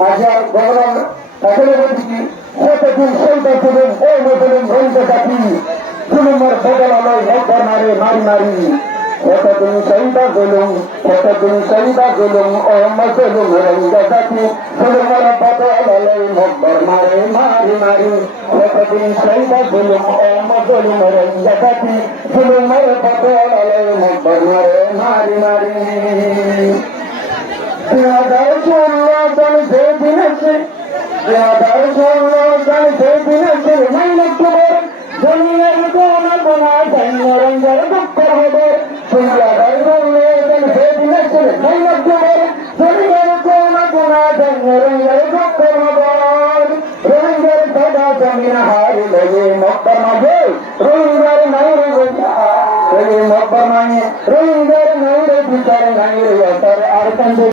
আজার গৌরব এখনো বলছি কতদিন সৈতা ছিলেন ও মজলুম রইতে থাকি জুলুমের বদলালয় মকর মারে মারি মারি কতদিন সৈতা জুলুম ও মজলুম রইতে থাকি জুলুমের বদলালয় মকর মারে মারি মারি কতদিন সৈতা জুলুম ও মজলুম রইতে থাকি জুলুমের বদলালয় মকর মারে মারি মারি যেদিন আছে যেদিন আছে মাইনাস খবর জমিনের কোনা কোনা রঞ্জার দুঃখ হবে যেদিন আছে মাইনাস খবর জমিনের কোনা কোনা রঞ্জার দুঃখ খবর রোহিঙ্গার সদা জমিন হারি লগে মক্কা মাঝে রোহিঙ্গার নাই রে মক্কা মানে রোহিঙ্গার নাই রে বিচার নাই রে আর